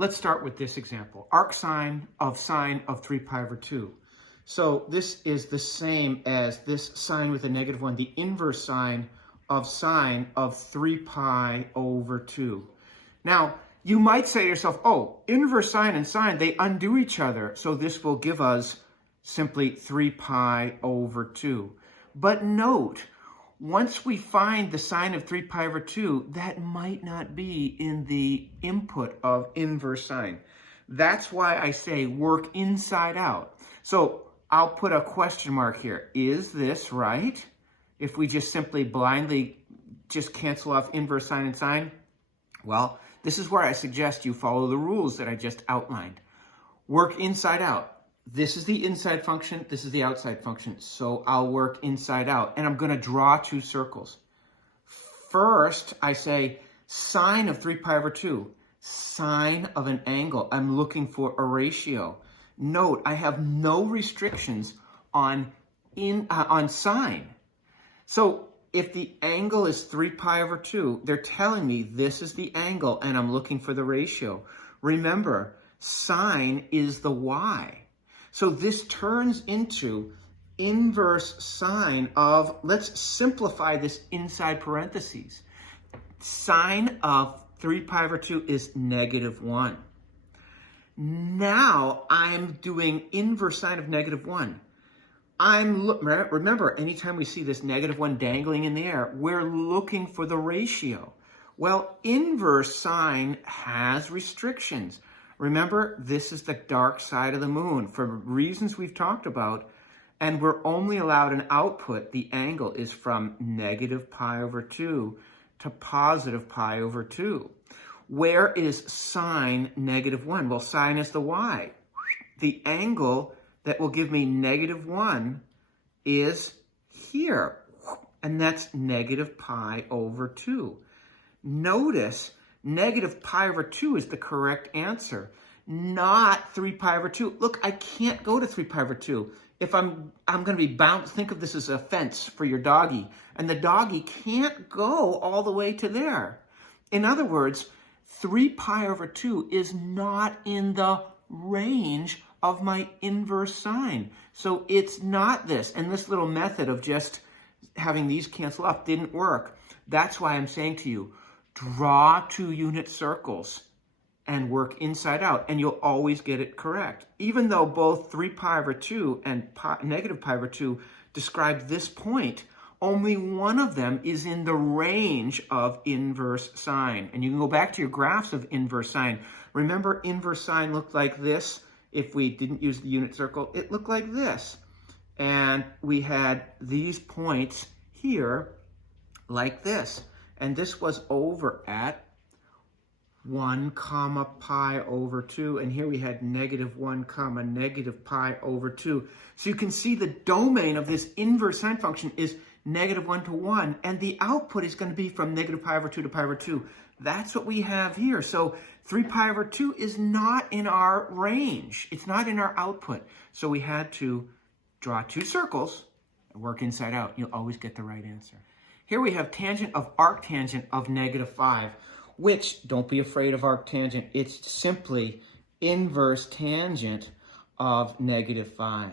Let's start with this example. Arc sine of 3 pi over 2. So this is the same as this sine with a negative 1, the inverse sine of 3 pi over 2. Now, you might say to yourself, oh, inverse sine and sine, they undo each other. So this will give us simply 3 pi over 2. But note, once we find the sine of 3 pi over 2, that might not be in the input of inverse sine. That's why I say work inside out. So I'll put a question mark here. Is this right? If we just simply blindly just cancel off inverse sine and sine? Well, this is where I suggest you follow the rules that I just outlined. Work inside out. This is the inside function, this is the outside function. So I'll work inside out, and I'm going to draw two circles. First, I say sine of 3 pi over 2, sine of an angle. I'm looking for a ratio. Note, I have no restrictions on sine. So if the angle is 3 pi over 2, they're telling me this is the angle, and I'm looking for the ratio. Remember, sine is the y. So this turns into inverse sine of, let's simplify this inside parentheses. Sine of 3 pi over 2 is negative 1. Now I'm doing inverse sine of negative 1. Remember, anytime we see this negative 1 dangling in the air, we're looking for the ratio. Well, inverse sine has restrictions. Remember, this is the dark side of the moon for reasons we've talked about, and we're only allowed an output. The angle is from negative pi over 2 to positive pi over 2. Where is sine negative 1? Well, sine is the y. The angle that will give me negative 1 is here, and that's negative pi over 2. Notice, negative pi over 2 is the correct answer, not 3 pi over 2. Look, I can't go to 3 pi over 2. If I'm going to be bound, think of this as a fence for your doggy, and the doggy can't go all the way to there. In other words, 3 pi over 2 is not in the range of my inverse sine. So it's not this. And this little method of just having these cancel off didn't work. That's why I'm saying to you, draw 2 unit circles and work inside out, and you'll always get it correct. Even though both 3 pi over 2 and negative pi over 2 describe this point, only one of them is in the range of inverse sine. And you can go back to your graphs of inverse sine. Remember, inverse sine looked like this. If we didn't use the unit circle, it looked like this. And we had these points here like this. And this was over at 1 comma pi over 2. And here we had negative 1 comma negative pi over 2. So you can see the domain of this inverse sine function is negative 1 to 1. And the output is going to be from negative pi over 2 to pi over 2. That's what we have here. So 3 pi over 2 is not in our range. It's not in our output. So we had to draw 2 circles and work inside out. You'll always get the right answer. Here we have tangent of arctangent of negative 5, which, don't be afraid of arctangent, it's simply inverse tangent of negative 5.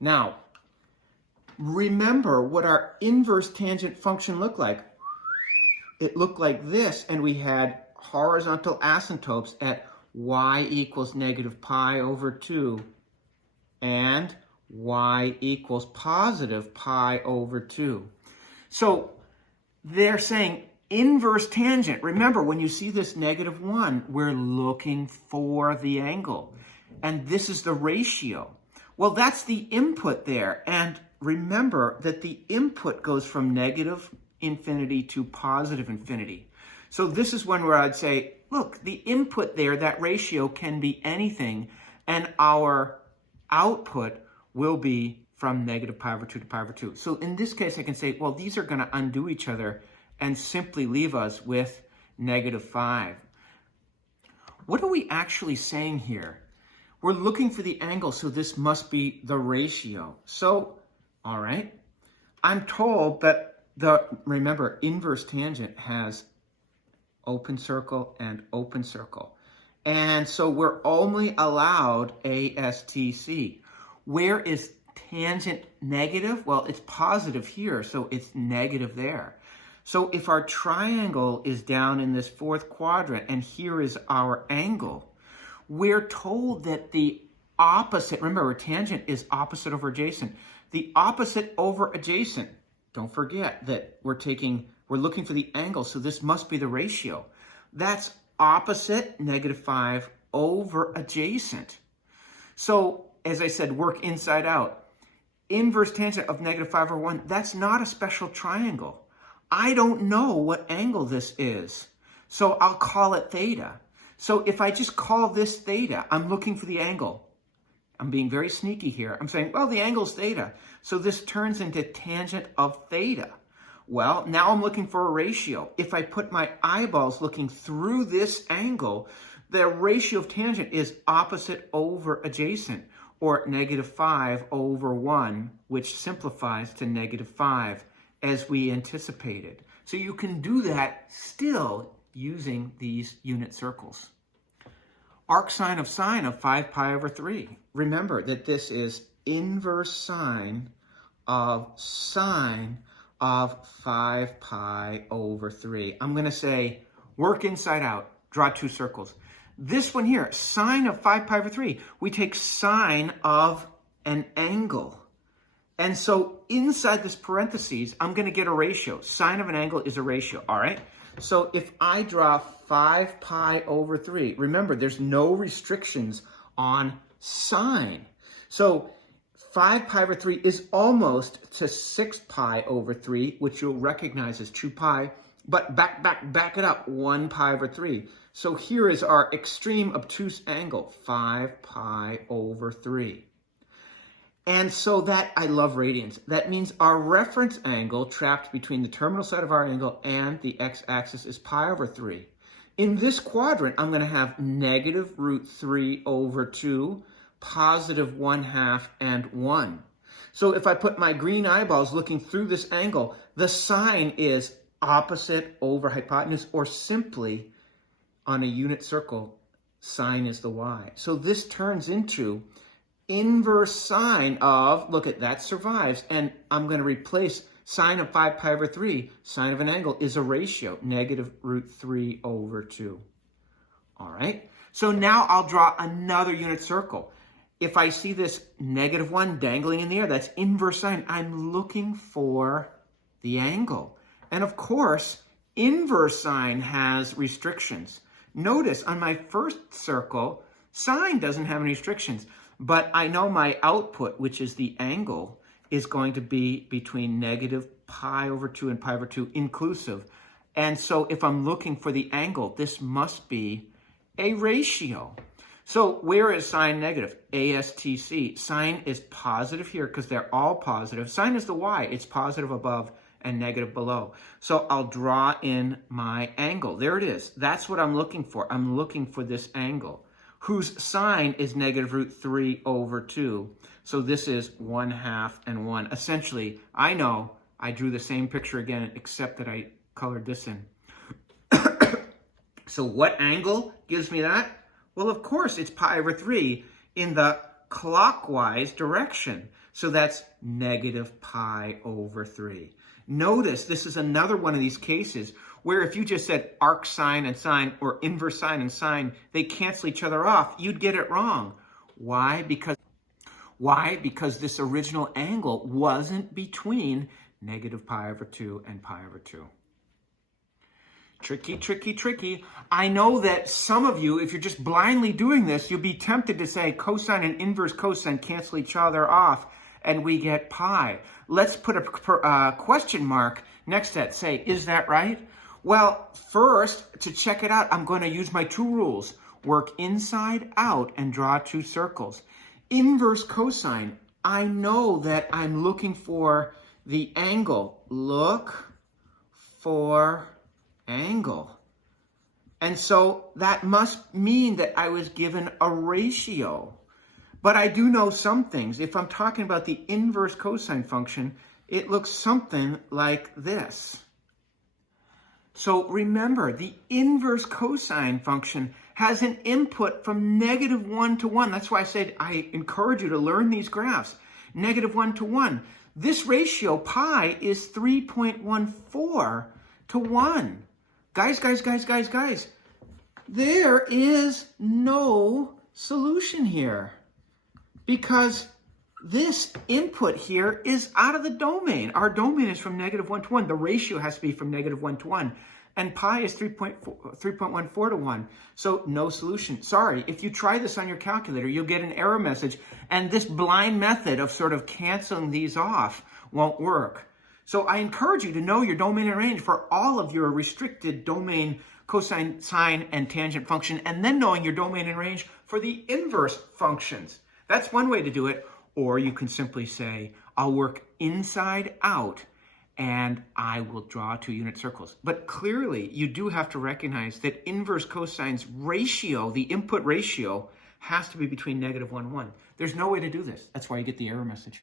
Now, remember what our inverse tangent function looked like. It looked like this, and we had horizontal asymptotes at y equals negative pi over 2 and y equals positive pi over 2. So they're saying inverse tangent. Remember, when you see this negative 1, we're looking for the angle. And this is the ratio. Well, that's the input there. And remember that the input goes from negative infinity to positive infinity. So this is one where I'd say, look, the input there, that ratio can be anything, and our output will be from negative pi over 2 to pi over 2. So in this case, I can say, well, these are going to undo each other and simply leave us with negative 5. What are we actually saying here? We're looking for the angle, so this must be the ratio. So, all right, I'm told that remember, inverse tangent has open circle and open circle. And so we're only allowed ASTC. Where is tangent negative? Well, it's positive here, so it's negative there. So if our triangle is down in this fourth quadrant and here is our angle, we're told that the opposite, remember tangent is opposite over adjacent. The opposite over adjacent, don't forget that we're looking for the angle, so this must be the ratio. That's opposite, -5, over adjacent. So, as I said, work inside out. Inverse tangent of -5 over 1, that's not a special triangle. I don't know what angle this is, so I'll call it theta. So if I just call this theta, I'm looking for the angle. I'm being very sneaky here. I'm saying, well, the angle's theta. So this turns into tangent of theta. Well, now I'm looking for a ratio. If I put my eyeballs looking through this angle, the ratio of tangent is opposite over adjacent, or -5 over 1, which simplifies to -5, as we anticipated. So you can do that still using these unit circles. Arc sine of 5 pi over 3. Remember that this is inverse sine of 5 pi over 3. I'm going to say work inside out, draw two circles. This one here, sine of 5 pi over 3, we take sine of an angle. And so inside this parentheses, I'm going to get a ratio. Sine of an angle is a ratio, all right? So if I draw 5 pi over 3, remember there's no restrictions on sine. So 5 pi over 3 is almost to 6 pi over 3, which you'll recognize as 2 pi, but back it up, 1 pi over 3. So here is our extreme obtuse angle, 5 pi over 3. And so that, I love radians. That means our reference angle trapped between the terminal side of our angle and the x-axis is pi over 3. In this quadrant, I'm going to have -√3 over 2, +1/2, and 1. So if I put my green eyeballs looking through this angle, the sine is opposite over hypotenuse, or simply on a unit circle, sine is the y. So this turns into inverse sine of, look at that survives, and I'm going to replace sine of 5 pi over 3, sine of an angle is a ratio, -√3 over 2. All right, so now I'll draw another unit circle. If I see this -1 dangling in the air, that's inverse sine. I'm looking for the angle. And of course, inverse sine has restrictions. Notice on my first circle, sine doesn't have any restrictions. But I know my output, which is the angle, is going to be between -pi over 2 and pi over 2 inclusive. And so if I'm looking for the angle, this must be a ratio. So where is sine negative? ASTC. Sine is positive here because they're all positive. Sine is the y. It's positive above and negative below. So I'll draw in my angle. There it is. That's what I'm looking for. I'm looking for this angle, whose sine is -√3 over 2. So this is 1/2 and 1. Essentially, I know I drew the same picture again, except that I colored this in. So what angle gives me that? Well, of course, it's pi over 3 in the clockwise direction. So that's -pi over 3. Notice this is another one of these cases where if you just said arc sine and sine, or inverse sine and sine, they cancel each other off, you'd get it wrong. Why? Because this original angle wasn't between -pi over 2 and pi over 2. Tricky, tricky, tricky. I know that some of you, if you're just blindly doing this, you'll be tempted to say cosine and inverse cosine cancel each other off, and we get pi. Let's put a question mark next to that. Say, is that right? Well, first, to check it out, I'm going to use my two rules. Work inside out and draw two circles. Inverse cosine, I know that I'm looking for the angle. Look for angle. And so that must mean that I was given a ratio. But I do know some things. If I'm talking about the inverse cosine function, it looks something like this. So remember, the inverse cosine function has an input from -1 to 1. That's why I said I encourage you to learn these graphs. -1 to 1. This ratio, pi, is 3.14 to 1. Guys. There is no solution here because this input here is out of the domain. Our domain is from -1 to 1. The ratio has to be from -1 to 1. And pi is 3.14 to 1. So no solution. Sorry, if you try this on your calculator, you'll get an error message. And this blind method of sort of canceling these off won't work. So I encourage you to know your domain and range for all of your restricted domain cosine, sine, and tangent function, and then knowing your domain and range for the inverse functions. That's one way to do it. Or you can simply say, I'll work inside out and I will draw 2 unit circles. But clearly, you do have to recognize that inverse cosine's ratio, the input ratio, has to be between -1 and 1. There's no way to do this. That's why you get the error message.